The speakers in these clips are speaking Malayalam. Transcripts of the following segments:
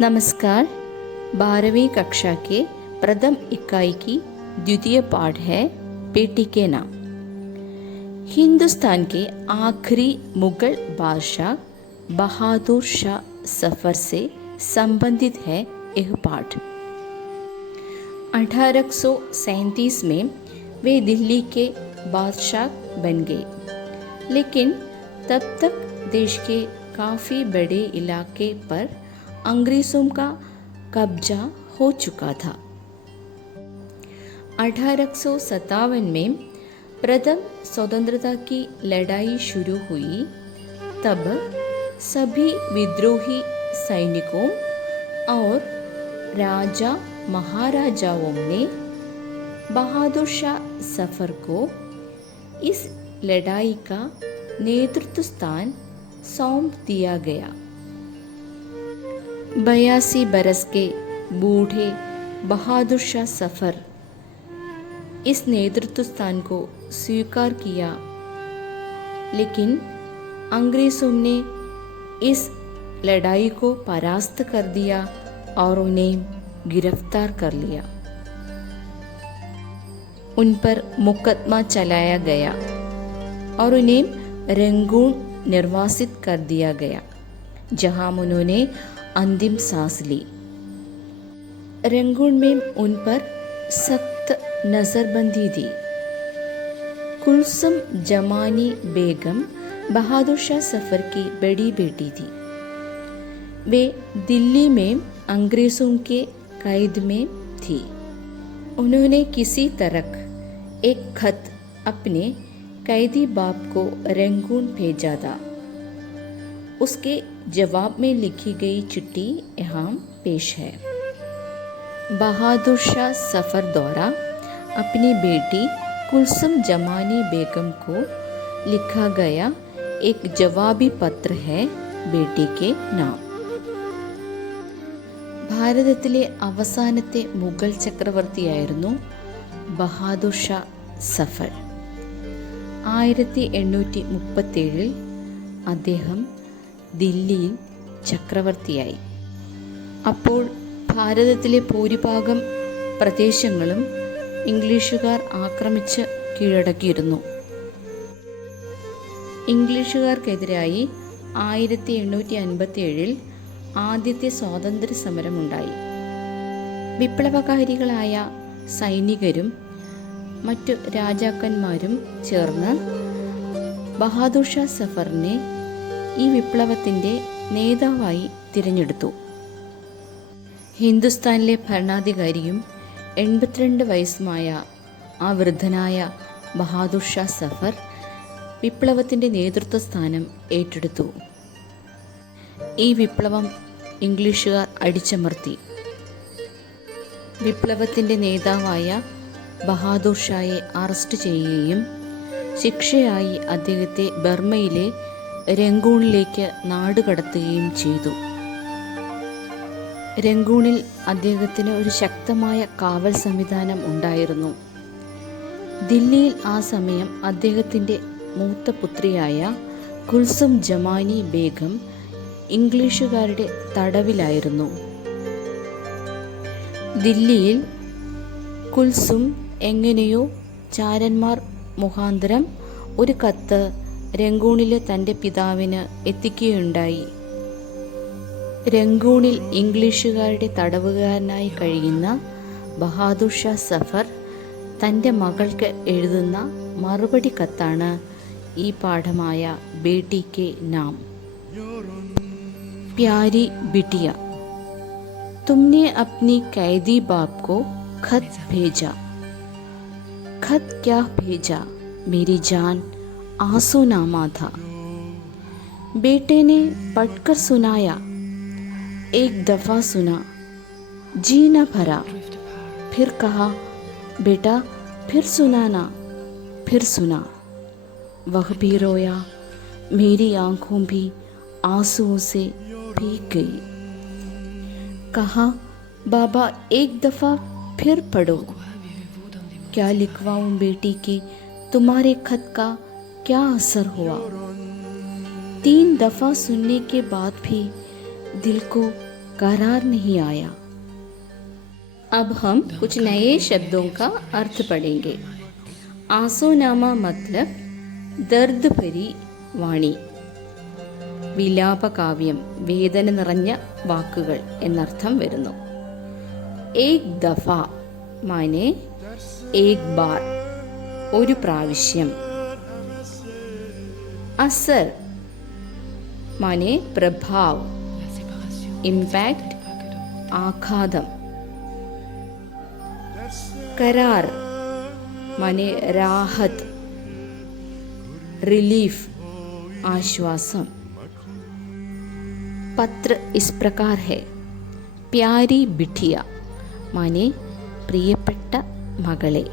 नमस्कार। 12वीं कक्षा के प्रथम इकाई की द्वितीय पाठ है बेटी के नाम। हिंदुस्तान के आखिरी मुगल बादशाह बहादुर शाह सफर से संबंधित है यह पाठ। 1837 में वे दिल्ली के बादशाह बन गए, लेकिन तब तक देश के काफ़ी बड़े इलाके पर अंग्रेज़ों का कब्जा हो चुका था। 1857 में प्रथम स्वतंत्रता की लड़ाई शुरू हुई। तब सभी विद्रोही सैनिकों और राजा महाराजाओं ने बहादुर शाह सफर को इस लड़ाई का नेतृत्व स्थान सौंप दिया गया। 82 बरस के बूढ़े बहादुर शाह सफर इस नेतृत्व स्थान को स्वीकार किया, लेकिन अंग्रेज़ों ने इस लड़ाई को परास्त कर दिया और उन्हें गिरफ्तार कर लिया। उन पर मुकदमा चलाया गया और उन्हें रंगून निर्वासित कर दिया गया, जहां उन्होंने अंतिम सांस ली। रंगून में उन पर सख्त नजरबंदी थी। कुलसुम जमानी बेगम बहादुर शाह सफर की बड़ी बेटी थी। वे दिल्ली में अंग्रेज़ों के कैद में थी। उन्होंने किसी तरह एक खत अपने कैदी बाप को रंगून भेजा था। उसके जवाब में लिखी गई चिट्ठी यहाँ पेश है। बहादुर शाह सफर द्वारा अपनी बेटी कुलसुम जमानी बेगम को लिखा गया एक जवाबी पत्र है बेटी के नाम। ഭാരതത്തിലെ അവസാനത്തെ മുഗൾ ചക്രവർത്തിയായിരുന്നു ബഹാദുർ ഷാ സഫർ. 1837 അദ്ദേഹം ദില്ലിയിൽ ചക്രവർത്തിയായി. അപ്പോൾ ഭാരതത്തിലെ ഭൂരിഭാഗം പ്രദേശങ്ങളും ഇംഗ്ലീഷുകാർ ആക്രമിച്ച് കീഴടക്കിയിരുന്നു. ഇംഗ്ലീഷുകാർക്കെതിരായി 1857 ആദ്യത്തെ സ്വാതന്ത്ര്യ സമരമുണ്ടായി. വിപ്ലവകാരികളായ സൈനികരും മറ്റു രാജാക്കന്മാരും ചേർന്ന് ബഹാദുർ ഷാ സഫറിനെ ഈ വിപ്ലവത്തിൻ്റെ നേതാവായി തിരഞ്ഞെടുത്തു. ഹിന്ദുസ്ഥാനിലെ ഭരണാധികാരിയും 82 വയസ്സുമായ ആ വൃദ്ധനായ ബഹാദുർ ഷാ സഫർ വിപ്ലവത്തിൻ്റെ നേതൃത്വ സ്ഥാനം ഏറ്റെടുത്തു. ഈ വിപ്ലവം ഇംഗ്ലീഷുകാർ അടിച്ചമർത്തി. വിപ്ലവത്തിൻ്റെ നേതാവായ ബഹാദുർ ഷായെ അറസ്റ്റ് ചെയ്യുകയും ശിക്ഷയായി അദ്ദേഹത്തെ ബർമ്മയിലെ രംഗൂണിലേക്ക് നാടുകടത്തുകയും ചെയ്തു. രംഗൂണിൽ അദ്ദേഹത്തിന് ഒരു ശക്തമായ കാവൽ സംവിധാനം ഉണ്ടായിരുന്നു. ദില്ലിയിൽ ആ സമയം അദ്ദേഹത്തിൻ്റെ മൂത്ത പുത്രിയായ കുൽസും ജമാനി ബേഗം ഇംഗ്ലീഷുകാരുടെ തടവിലായിരുന്നു. ദില്ലിയിൽ കുൽസും എങ്ങനെയോ ചാരന്മാർ മുഖാന്തരം ഒരു കത്ത് രംഗൂണിലെ തൻ്റെ പിതാവിന് എത്തിക്കുകയുണ്ടായി. രംഗൂണിൽ ഇംഗ്ലീഷുകാരുടെ തടവുകാരനായി കഴിയുന്ന ബഹാദുർ ഷാ സഫർ തൻ്റെ മകൾക്ക് എഴുതുന്ന മറുപടി കത്താണ് ഈ പാഠമായ ബേട്ടി കെ നാം. प्यारी बिटिया, तुमने अपनी कैदी बाप को खत भेजा. खत क्या भेजा, मेरी जान आंसूनामा था. बेटे ने पढ़कर सुनाया. एक दफ़ा सुना, जी न भरा. फिर कहा, बेटा फिर सुनाना. फिर सुना. वह भी रोया. मेरी आंखों भी आंसुओं से भीग गई. कहा, बाबा एक दफ़ा फिर पढ़ो. क्या लिखवाऊं बेटी की, तुम्हारे खत का क्या असर हुआ. 3 दफ़ा सुनने के बाद भी दिल को करार नहीं आया। अब हम कुछ नए शब्दों का अर्थ पढ़ेंगे। आंसूनामा मतलब ദർദ് ഭരി വാണി, വിലാപകാവ്യം, വേദന നിറഞ്ഞ വാക്കുകൾ എന്നർത്ഥം വരുന്നു. ഏക് ദഫ മാനെ ഏക് ബാർ, ഒരു പ്രാവശ്യം. അസർ മാനെ പ്രഭാവ്, ഇമ്പാക്ട്, ആഘാതം. करार माने राहत, रिलीफ, आश्वासन. पत्र इस प्रकार है. प्यारी बिटिया माने प्रियപ്പെട്ട മകളെ.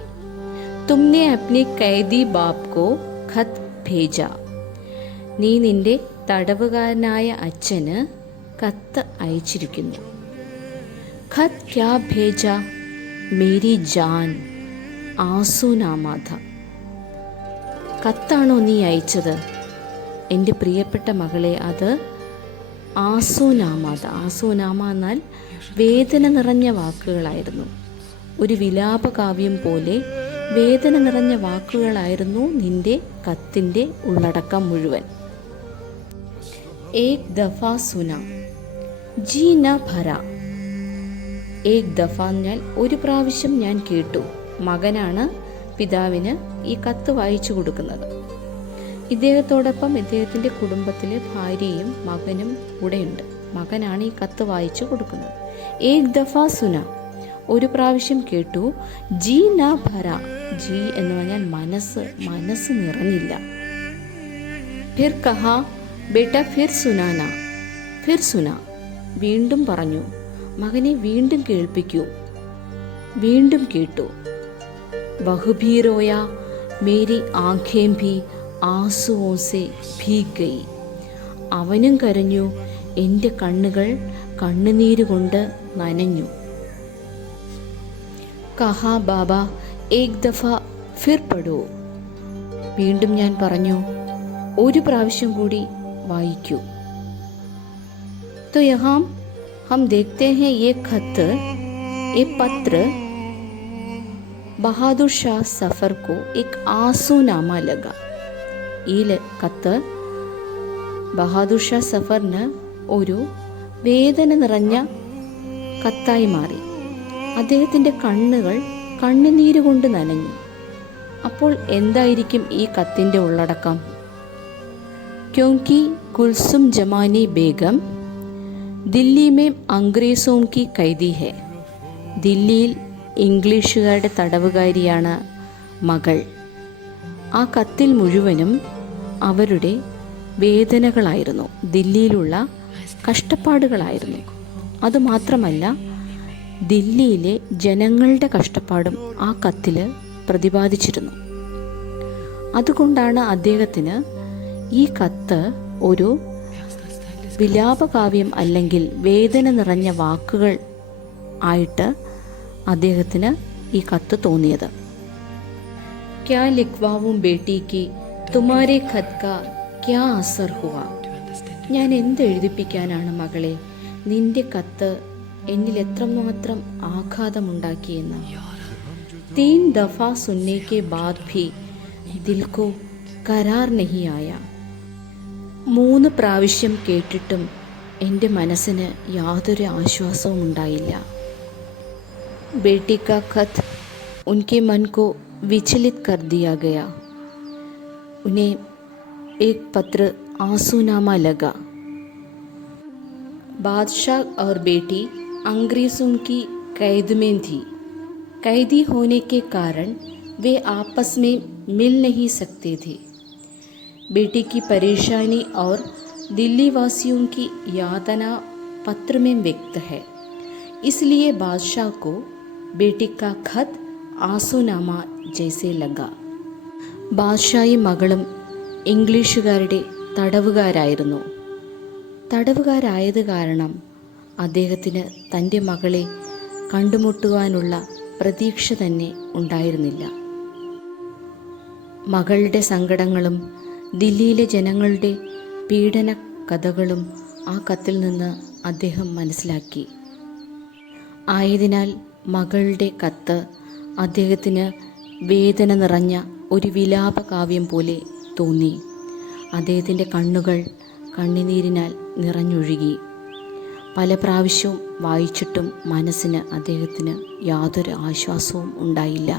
तुमने अपने कैदी बाप को खत भेजा. നീ നിന്റെ തടവുകാരനായ അച്ഛന് കത്ത് അയച്ചിരിക്കുന്നു. खत क्या भेजा? മേരി ജാൻ ആസൂനാമാഥ. കത്താണോ നീ അയച്ചത്? എൻ്റെ പ്രിയപ്പെട്ട മകളെ, അത് ആസൂനാമാഥ. ആസൂനാമ എന്നാൽ വേദന നിറഞ്ഞ വാക്കുകളായിരുന്നു. ഒരു വിലാപകാവ്യം പോലെ വേദന നിറഞ്ഞ വാക്കുകളായിരുന്നു നിന്റെ കത്തിൻ്റെ ഉള്ളടക്കം മുഴുവൻ. ഏക് ദഫ സുന ജി ന ഭര. ഏക് ദഫ എന്നാൽ ഒരു പ്രാവശ്യം ഞാൻ കേട്ടു. മകനാണ് പിതാവിന് ഈ കത്ത് വായിച്ചു കൊടുക്കുന്നത്. ഇദ്ദേഹത്തോടൊപ്പം ഇദ്ദേഹത്തിൻ്റെ കുടുംബത്തിലെ ഭാര്യയും മകനും കൂടെയുണ്ട്. മകനാണ് ഈ കത്ത് വായിച്ചു കൊടുക്കുന്നത്. ഏക് ദഫ സുന, ഒരു പ്രാവശ്യം കേട്ടു. ജി ന ഭര, ജി എന്ന് പറഞ്ഞാൽ മനസ്സ് നിറഞ്ഞില്ല. ഫിർ കഹാ ബേട്ട ഫിർ സുനാന, ഫിർ സുന, വീണ്ടും പറഞ്ഞു. മകനെ വീണ്ടും കേൾപ്പിക്കൂ. വീണ്ടും കേട്ടു. ബഹുഭീ റോയ, മേരി ആഖേം ഭി ആസുവോ സെ ഭീഗ് ഗയി. അവനും കരഞ്ഞു, എൻ്റെ കണ്ണുകൾ കണ്ണുനീരുകൊണ്ട് നനഞ്ഞു. കഹാ ബാബ ഏക് ദഫ ഫിർ പഠോ. വീണ്ടും ഞാൻ പറഞ്ഞു, ഒരു പ്രാവശ്യം കൂടി വായിക്കൂ. तो यहाँ हम देखते हैं ये खत, ये पत्र बहादुर शाह सफ़र को एक आंसूनामा लगा. ഈ കത്ത് ബഹാദുർ ഷാ സഫറിന് ഒരു വേദന നിറഞ്ഞ കത്തായി മാറി. അദ്ദേഹത്തിൻ്റെ കണ്ണുകൾ കണ്ണുനീര് കൊണ്ട് നനഞ്ഞു. അപ്പോൾ എന്തായിരിക്കും ഈ കത്തിൻ്റെ ഉള്ളടക്കം? ക്യോങ്കി കുൽസും ജമാനി ബേഗം ദില്ലി में अंग्रेज़ों की कैदी है. ദില്ലിയിൽ ഇംഗ്ലീഷുകാരുടെ തടവുകാരിയാണ് മകൾ. ആ കത്തിൽ മുഴുവനും അവരുടെ വേദനകളായിരുന്നു, ദില്ലിയിലുള്ള കഷ്ടപ്പാടുകളായിരുന്നു. അതുമാത്രമല്ല, ദില്ലിയിലെ ജനങ്ങളുടെ കഷ്ടപ്പാടും ആ കത്തിൽ പ്രതിപാദിച്ചിരുന്നു. അതുകൊണ്ടാണ് അദ്ദേഹത്തിന് ഈ കത്ത് ഒരു വിലാപകാവ്യം അല്ലെങ്കിൽ വേദന നിറഞ്ഞ വാക്കുകൾ ആയിട്ട് അദ്ദേഹത്തിന് ഈ കത്ത് തോന്നിയത്. ക്യാ ലിഖ്വാവും ബേട്ടിക്ക് തുമാരെ ഖത് കാ ക്യാ അസർ ഹുവ. ഞാൻ എന്തെഴുതിപ്പിക്കാനാണ് മകളെ, നിന്റെ കത്ത് എന്നിൽ എത്രമാത്രം ആഘാതമുണ്ടാക്കിയെന്ന്. 3 ദഫാ സുന്നേ കെ ബാദ് ഭി ദിൽ കോ കരാർ നഹി ആയ. 3 പ്രാവശ്യം കേട്ടിട്ടും എൻ്റെ മനസ്സിന് യാതൊരു ആശ്വാസവും ഉണ്ടായില്ല. बेटी का खत उनके मन को विचलित कर दिया गया. उन्हें एक पत्र आंसूनामा लगा. बादशाह और बेटी अंग्रेज़ों की कैद में थी. कैदी होने के कारण वे आपस में मिल नहीं सकते थे. बेटी की परेशानी और दिल्ली वासियों की यातना पत्र में व्यक्त है. इसलिए बादशाह को बेटी का खत ആസൂനാമ ജൈസെ ലഗ. ബാദ്ഷായും മകളും ഇംഗ്ലീഷുകാരുടെ തടവുകാരായിരുന്നു. തടവുകാരായത് കാരണം അദ്ദേഹത്തിന് തൻ്റെ മകളെ കണ്ടുമുട്ടുവാനുള്ള പ്രതീക്ഷ തന്നെ ഉണ്ടായിരുന്നില്ല. മകളുടെ സങ്കടങ്ങളും ദില്ലിയിലെ ജനങ്ങളുടെ പീഡന കഥകളും ആ കത്തിൽ നിന്ന് അദ്ദേഹം മനസ്സിലാക്കി. ആയതിനാൽ മകളുടെ കത്ത് അദ്ദേഹത്തിന് വേദന നിറഞ്ഞ ഒരു വിലാപകാവ്യം പോലെ തോന്നി. അദ്ദേഹത്തിൻ്റെ കണ്ണുകൾ കണ്ണുനീരിനാൽ നിറഞ്ഞൊഴുകി. പല പ്രാവശ്യവും വായിച്ചിട്ടും മനസ്സിന് അദ്ദേഹത്തിന് യാതൊരു ആശ്വാസവും ഉണ്ടായില്ല.